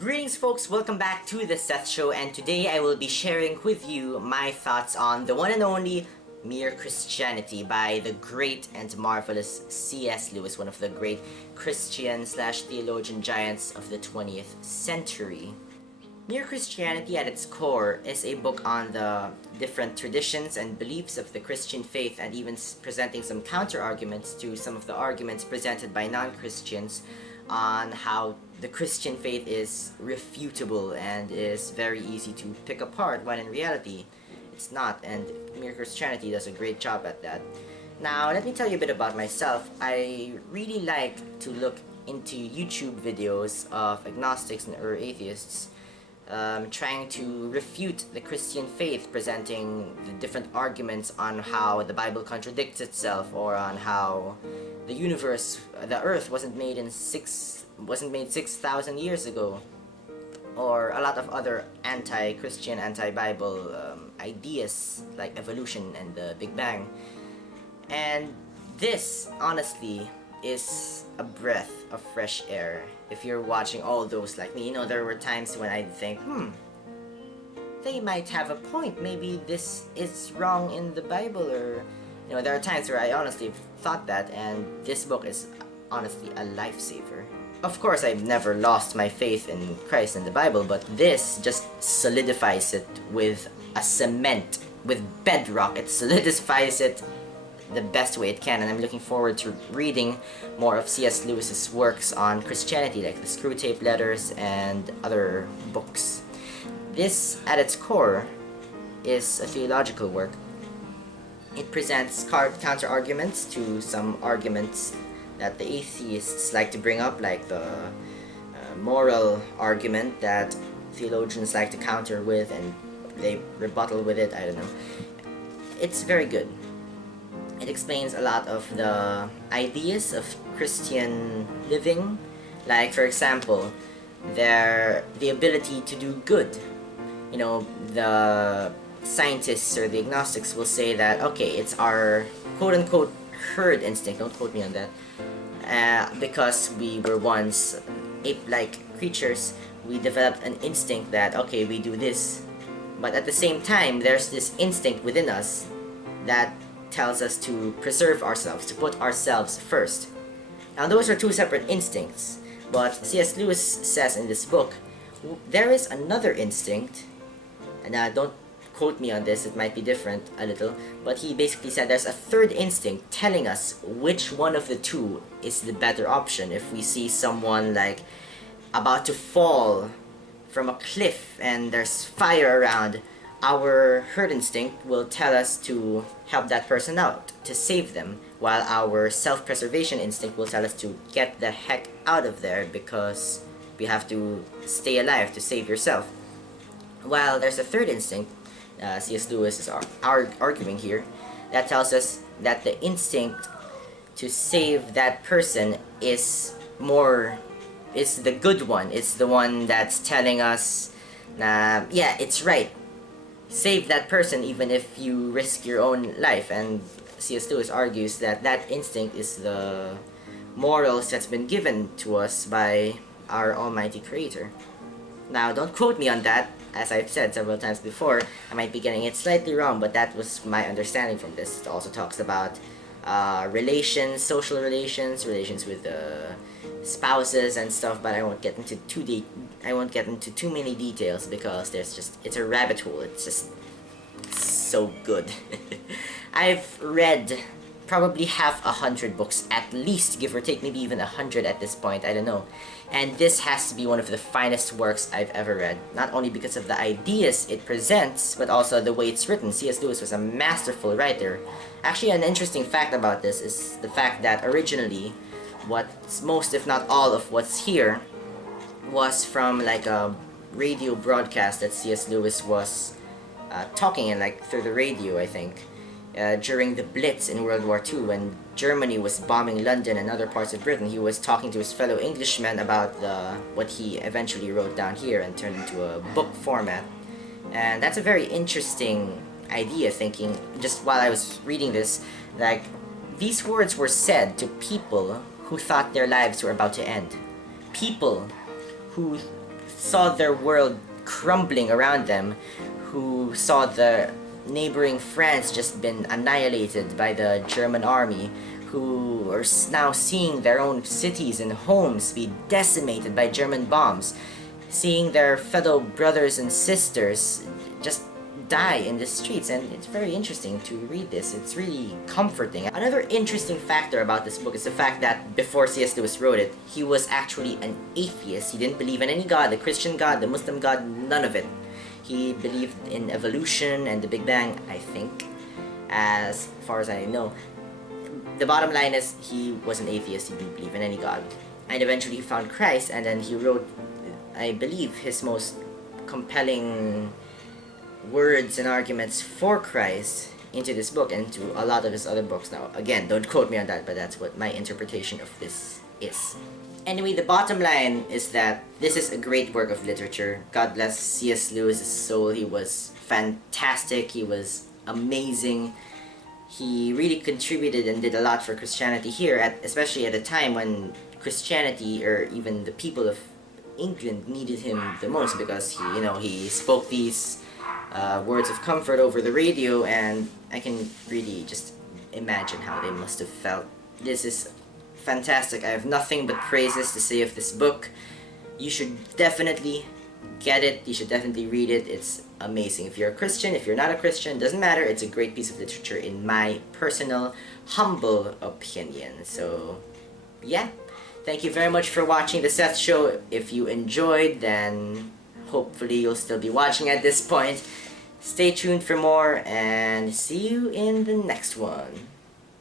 Greetings folks, welcome back to the Seth Show, and today I will be sharing with you my thoughts on the one and only Mere Christianity by the great and marvelous C.S. Lewis, one of the great Christian slash theologian giants of the 20th century. Mere Christianity at its core is a book on the different traditions and beliefs of the Christian faith, and even presenting some counter-arguments to some of the arguments presented by non-Christians on how the Christian faith is refutable and is very easy to pick apart, when in reality it's not, and Mere Christianity does a great job at that. Now, let me tell you a bit about myself. I really like to look into YouTube videos of agnostics or atheists trying to refute the Christian faith, presenting the different arguments on how the Bible contradicts itself, or on how the universe, the Earth wasn't made 6,000 years ago, or a lot of other anti-Christian, anti-Bible ideas like evolution and the Big Bang. And this, honestly, is a breath of fresh air. If you're watching all those like me, there were times when I'd think, they might have a point. Maybe this is wrong in the Bible, or there are times where I honestly thought that, and this book is honestly a lifesaver. Of course, I've never lost my faith in Christ and the Bible, but this just solidifies it with a cement, with bedrock. It solidifies it the best way it can, and I'm looking forward to reading more of C.S. Lewis's works on Christianity, like the Screwtape Letters and other books. This, at its core, is a theological work. It presents counter-arguments to some arguments that the atheists like to bring up, like the moral argument that theologians like to counter with, and they rebuttal with it. I don't know. It's very good. It explains a lot of the ideas of Christian living, like, for example, the ability to do good. The scientists or the agnostics will say that, okay, it's our quote-unquote herd instinct, don't quote me on that, because we were once ape-like creatures, we developed an instinct that, okay, we do this, but at the same time, there's this instinct within us that tells us to preserve ourselves, to put ourselves first. Now, those are two separate instincts, but C.S. Lewis says in this book, there is another instinct, and don't quote me on this, it might be different a little, but he basically said there's a third instinct telling us which one of the two is the better option. If we see someone like about to fall from a cliff and there's fire around, our herd instinct will tell us to help that person out, to save them, while our self-preservation instinct will tell us to get the heck out of there because we have to stay alive to save yourself. While there's a third instinct, C.S. Lewis is arguing here, that tells us that the instinct to save that person is the good one. It's the one that's telling us, yeah, it's right. Save that person even if you risk your own life. And C.S. Lewis argues that that instinct is the morals that's been given to us by our almighty creator. Now, don't quote me on that. As I've said several times before, I might be getting it slightly wrong, but that was my understanding from this. It also talks about relations, social relations with spouses and stuff, but I won't get into too many details because it's a rabbit hole. It's just so good. I've read probably half 100 books, at least, give or take, maybe even 100 at this point, I don't know. And this has to be one of the finest works I've ever read, not only because of the ideas it presents, but also the way it's written. C.S. Lewis was a masterful writer. Actually, an interesting fact about this is the fact that originally, most, if not all, of what's here was from like a radio broadcast that C.S. Lewis was talking in, like through the radio, I think, during the Blitz in World War II, when Germany was bombing London and other parts of Britain. He was talking to his fellow Englishmen about what he eventually wrote down here and turned into a book format. And that's a very interesting idea, thinking, just while I was reading this, like, these words were said to people who thought their lives were about to end. People who saw their world crumbling around them, who saw the neighboring France just been annihilated by the German army, who are now seeing their own cities and homes be decimated by German bombs, seeing their fellow brothers and sisters just die in the streets. And it's very interesting to read this. It's really comforting. Another interesting factor about this book is the fact that before C.S. Lewis wrote it, he was actually an atheist. He didn't believe in any god, the Christian god, the Muslim god, none of it. He believed in evolution and the Big Bang, I think, as far as I know. The bottom line is, he was an atheist. He didn't believe in any god. And eventually he found Christ, and then he wrote, I believe, his most compelling words and arguments for Christ into this book and to a lot of his other books. Now, again, don't quote me on that, but that's what my interpretation of this is. Anyway, the bottom line is that this is a great work of literature. God bless C.S. Lewis's soul. He was fantastic. He was amazing. He really contributed and did a lot for Christianity here, especially at a time when Christianity, or even the people of England, needed him the most, because he spoke these words of comfort over the radio, and I can really just imagine how they must have felt. This is fantastic. I have nothing but praises to say of this book. You should definitely get it. You should definitely read it. It's amazing. If you're a Christian, if you're not a Christian, doesn't matter. It's a great piece of literature in my personal, humble opinion. So, yeah. Thank you very much for watching the Seth Show. If you enjoyed, then hopefully you'll still be watching at this point. Stay tuned for more, and see you in the next one.